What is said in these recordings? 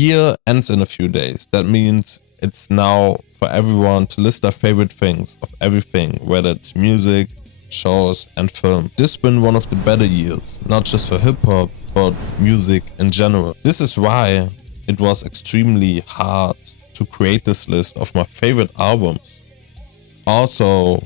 year ends in a few days. That means it's now for everyone to list their favorite things of everything, whether it's music, shows, and film. This has been one of the better years, not just for hip-hop, but music in general. This is why it was extremely hard to create this list of my favorite albums. Also,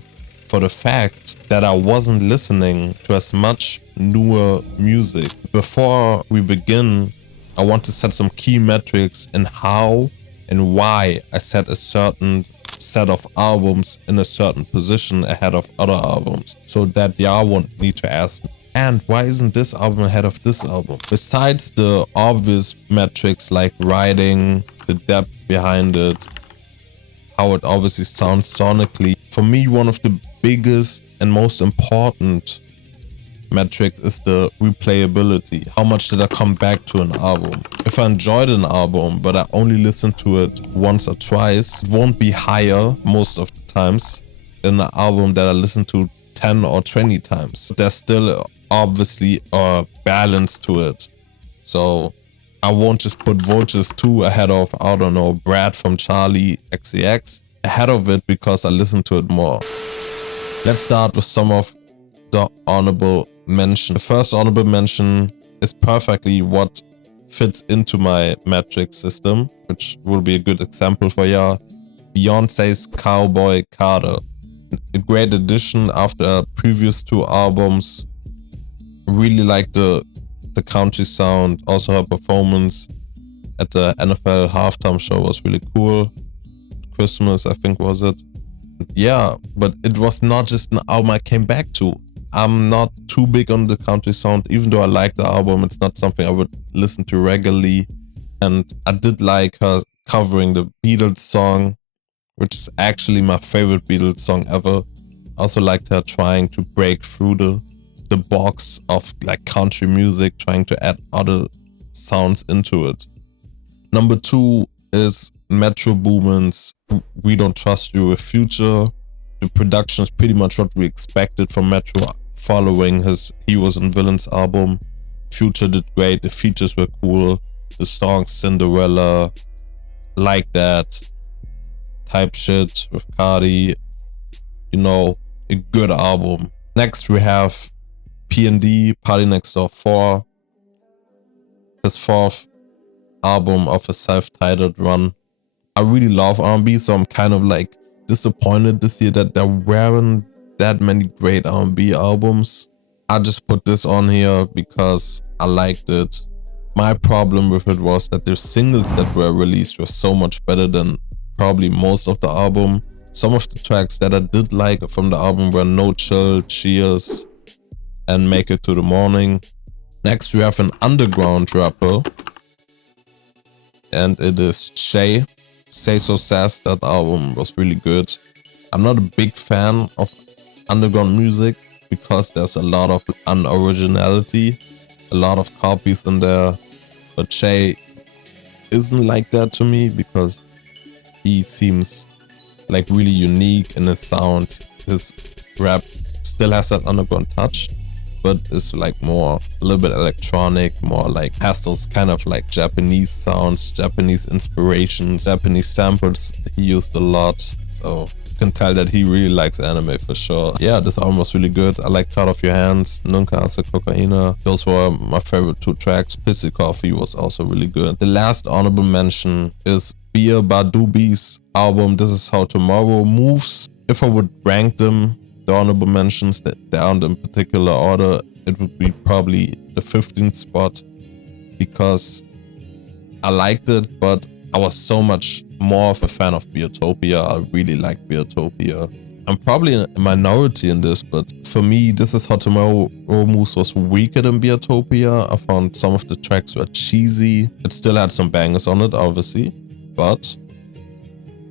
for the fact that I wasn't listening to as much newer music. Before we begin, I want to set some key metrics in how and why I set a certain set of albums in a certain position ahead of other albums, so that y'all won't need to ask me, and why isn't this album ahead of this album? Besides the obvious metrics like writing, the depth behind it, how it obviously sounds sonically, for me one of the biggest and most important metrics is the replayability. How much did I come back to an album? If I enjoyed an album but I only listened to it once or twice, it won't be higher most of the times than an album that I listened to 10 or 20 times. There's still obviously a balance to it. So I won't just put Vultures 2 ahead of, I don't know, Brad from Charlie XCX ahead of it because I listened to it more. Let's start with some of the honorable mention. The first honorable mention is perfectly what fits into my metric system, which will be a good example for y'all. Beyonce's Cowboy Carter. A great addition after previous two albums. Really like the country sound. Also her performance at the NFL halftime show was really cool. Christmas, I think, was it? Yeah, but it was not just an album I came back to. I'm not too big on the country sound. Even though I like the album, it's not something I would listen to regularly. And I did like her covering the Beatles song, which is actually my favorite Beatles song ever. Also liked her trying to break through the box of like country music, trying to add other sounds into it. Number 2 is Metro Boomin's We Don't Trust You with Future. The production is pretty much what we expected from Metro following his Heroes and Villains album. Future did great, the features were cool, the song Cinderella, Like That type shit with Cardi, you know, a good album. Next we have P&D, Party Next Door 4, his 4th album of a self-titled run. I really love R&B, so I'm kind of like disappointed this year that there weren't that many great R&B albums. I just put this on here because I liked it. My problem with it was that the singles that were released were so much better than probably most of the album. Some of the tracks that I did like from the album were No Chill, Cheers, and Make It to the Morning. Next we have an underground rapper, and it is Shay. Say So Sass. That album was really good. I'm not a big fan of underground music because there's a lot of unoriginality, a lot of copies in there, but Shay isn't like that to me because he seems like really unique in his sound. His rap still has that underground touch, but it's like more, a little bit electronic, more like has those kind of like Japanese sounds, Japanese inspirations, Japanese samples he used a lot. So you can tell that he really likes anime for sure. Yeah, this album was really good. I like Cut Off Your Hands, Nunca Hace Cocaína. Those were my favorite 2 tracks. Pissy Coffee was also really good. The last honorable mention is Beer Badubi's album This Is How Tomorrow Moves. If I would rank them, the honorable mentions that they aren't in particular order, it would be probably the 15th spot because I liked it, but I was so much more of a fan of Beertopia. I really liked Beertopia. I'm probably a minority in this, but for me, This Is How Tomorrow Moves was weaker than Beertopia. I found some of the tracks were cheesy. It still had some bangers on it, obviously, but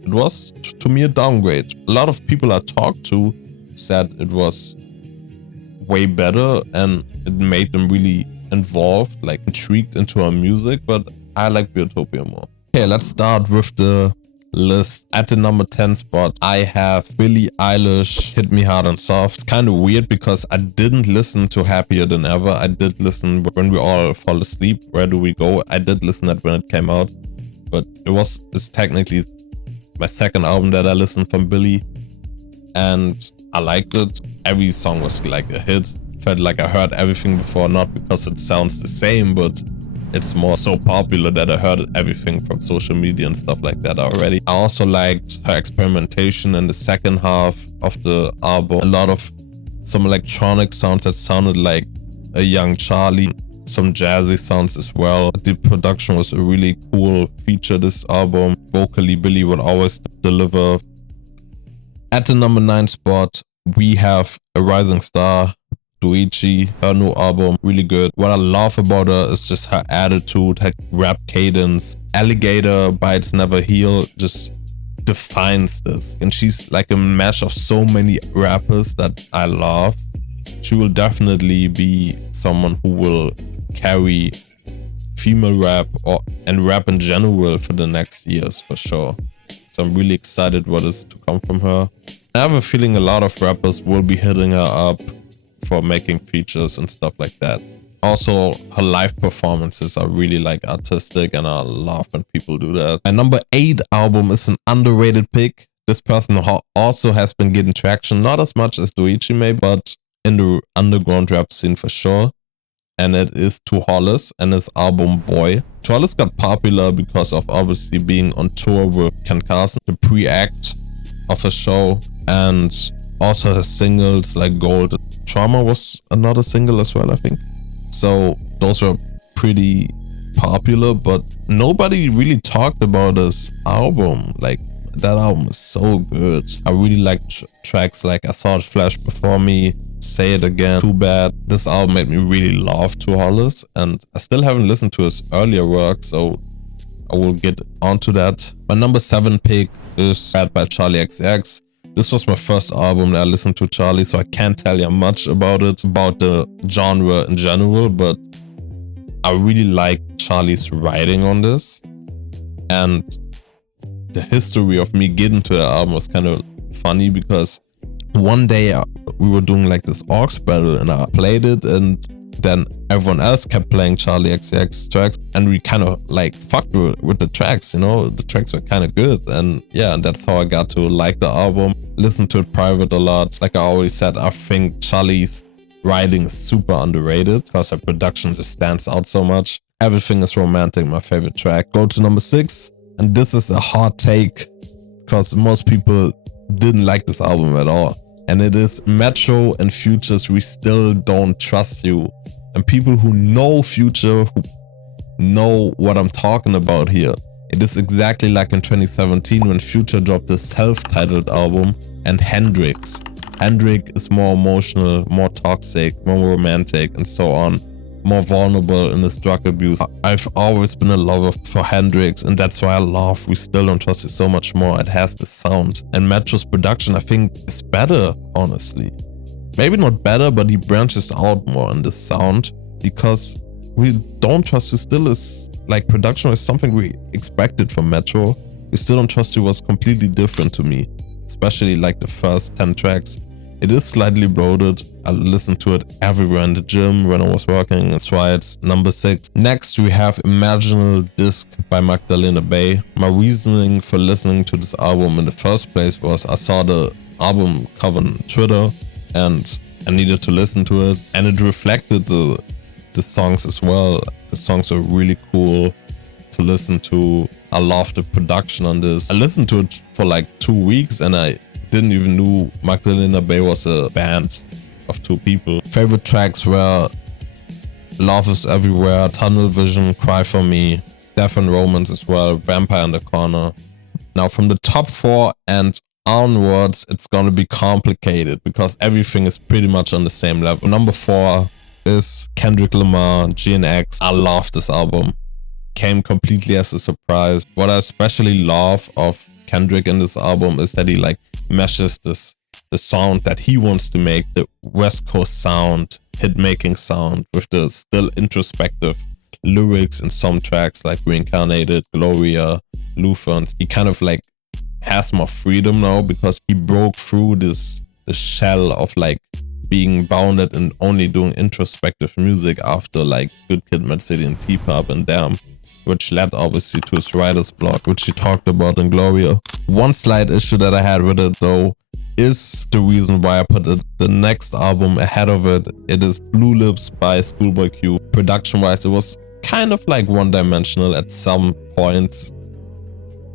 it was, to me, a downgrade. A lot of people I talked to said it was way better and it made them really involved, like intrigued into her music, but I like Beertopia more. Okay, let's start with the list. At the number 10 spot, I have Billie Eilish, Hit Me Hard and Soft. It's kind of weird because I didn't listen to Happier Than Ever. I did listen When We All Fall Asleep, Where Do We Go? I did listen that when it came out. but it's technically my second album that I listened from Billie, and I liked it. Every song was like a hit. Felt like I heard everything before, not because it sounds the same, but it's more so popular that I heard everything from social media and stuff like that already. I also liked her experimentation in the second half of the album. A lot of some electronic sounds that sounded like a young Charli, some jazzy sounds as well. The production was a really cool feature this album. Vocally, Billie would always deliver. At the number 9 spot, we have a rising star, Doechii. Her new album, really good. What I love about her is just her attitude, her rap cadence. Alligator Bites Never Heal just defines this. And she's like a mesh of so many rappers that I love. She will definitely be someone who will carry female rap and rap in general for the next years for sure. So I'm really excited what is to come from her. I have a feeling a lot of rappers will be hitting her up for making features and stuff like that. Also, her live performances are really like artistic, and I love when people do that. My number 8 album is an underrated pick. This person also has been getting traction, not as much as Doechii maybe, but in the underground rap scene for sure. And it is To Hollis and his album Boy. To Hollis got popular because of obviously being on tour with Ken Carson, the pre-act of a show, and also his singles like Gold. Trauma was another single as well, I think. So those were pretty popular, but nobody really talked about this album. Like, that album is so good. I really like tracks like I Saw It Flash Before Me, Say It Again, Too Bad. This album made me really love To Hollis, and I still haven't listened to his earlier work, so I will get onto that. My number 7 pick is Bad by Charli XCX. This was my first album that I listened to Charli, so I can't tell you much about it, about the genre in general, but I really like Charli's writing on this. And the history of me getting to the album was kind of funny, because one day we were doing like this aux battle and I played it, and then everyone else kept playing Charli XCX tracks, and we kind of like fucked with the tracks, you know. The tracks were kind of good, and yeah, and that's how I got to like the album. Listen to it private a lot. Like I already said, I think Charli's writing is super underrated because her production just stands out so much. Everything Is Romantic, my favorite track. Go to number 6, and this is a hot take because most people didn't like this album at all. And it is Metro and Future's We Still Don't Trust You. And people who know Future, who know what I'm talking about here. It is exactly like in 2017 when Future dropped his self-titled album, and Hendrix. Hendrix is more emotional, more toxic, more romantic, and so on. More vulnerable in his drug abuse. I've always been a lover for Hendrix, and that's why I love We Still Don't Trust You so much more. It has the sound. And Metro's production, I think, is better, honestly. Maybe not better, but he branches out more in the sound, because We Don't Trust You still is like, production was something we expected from Metro. We Still Don't Trust You was completely different to me, especially like the first 10 tracks. It is slightly bloated. I listened to it everywhere in the gym when I was working. That's why it's number 6. Next, we have Imaginal Disc by Magdalena Bay. My reasoning for listening to this album in the first place was I saw the album cover on Twitter and I needed to listen to it. And it reflected the songs as well. The songs are really cool to listen to. I love the production on this. I listened to it for like 2 weeks and I didn't even know Magdalena Bay was a band of 2 people. Favorite tracks were Love Is Everywhere, Tunnel Vision, Cry For Me, Death and Romance as well, Vampire in the Corner. Now from the top 4 and onwards, it's gonna be complicated because everything is pretty much on the same level. Number 4 is Kendrick Lamar, GNX. I love this album. Came completely as a surprise. What I especially love of Kendrick in this album is that he like meshes the sound that he wants to make, the West Coast sound, hit making sound, with the still introspective lyrics in some tracks like Reincarnated, Gloria, Luther. He kind of like has more freedom now because he broke through the shell of like being bounded and only doing introspective music after like Good Kid, Mad City and T-Pop and Damn. which led obviously to his writer's block, which he talked about in Gloria. One slight issue that I had with it though is the reason why I put the next album ahead of it. It is Blue Lips by Schoolboy Q. Production wise, it was kind of like one-dimensional at some points,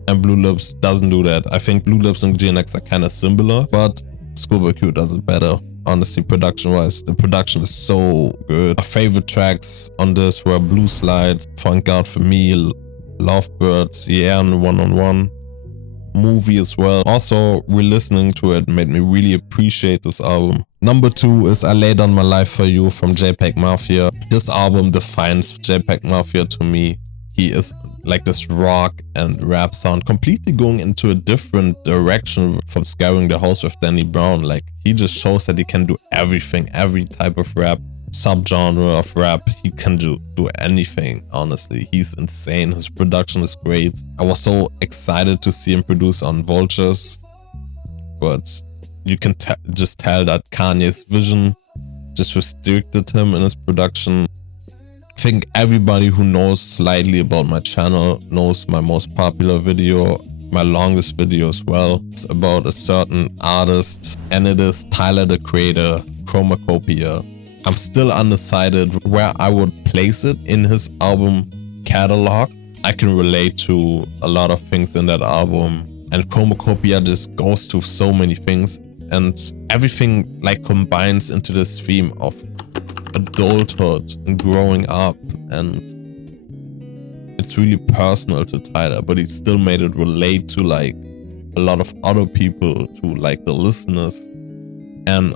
and Blue Lips doesn't do that. I think Blue Lips and GNX are kind of similar, but Schoolboy Q does it better. Honestly, production wise, the production is so good. My favorite tracks on this were Blue Slides, Funk Out For Me, Lovebirds, Yeah, and One on One. Movie as well. Also, re-listening to it made me really appreciate this album. Number 2 is I Lay Down My Life For You from JPEG Mafia. This album defines JPEG Mafia to me. He is like this rock and rap sound, completely going into a different direction from Scaring the House with Danny Brown. Like, he just shows that he can do everything, every type of rap, subgenre of rap. He can do anything, honestly. He's insane. His production is great. I was so excited to see him produce on Vultures, but you can just tell that Kanye's vision just restricted him in his production. I think everybody who knows slightly about my channel knows my most popular video, my longest video as well. It's about a certain artist, and it is Tyler the Creator, Chromacopia. I'm still undecided where I would place it in his album catalog. I can relate to a lot of things in that album, and Chromacopia just goes to so many things, and everything like combines into this theme of adulthood and growing up, and it's really personal to Tyler, but he still made it relate to like a lot of other people, to like the listeners. And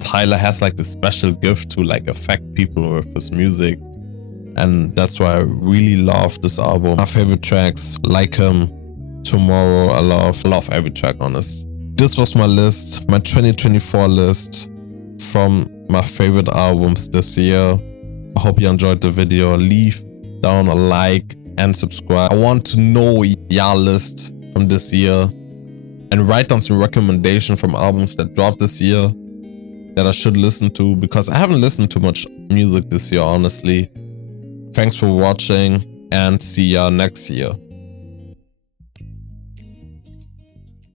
Tyler has like this special gift to like affect people with his music, and that's why I really love this album. My favorite tracks, Like Him, Tomorrow, I love every track on this. This was my list, my 2024 list from my favorite albums this year. I hope you enjoyed the video. Leave down a like and subscribe. I want to know your list from this year, and write down some recommendation from albums that dropped this year that I should listen to, because I haven't listened to much music this year, honestly. Thanks for watching, and see ya next year.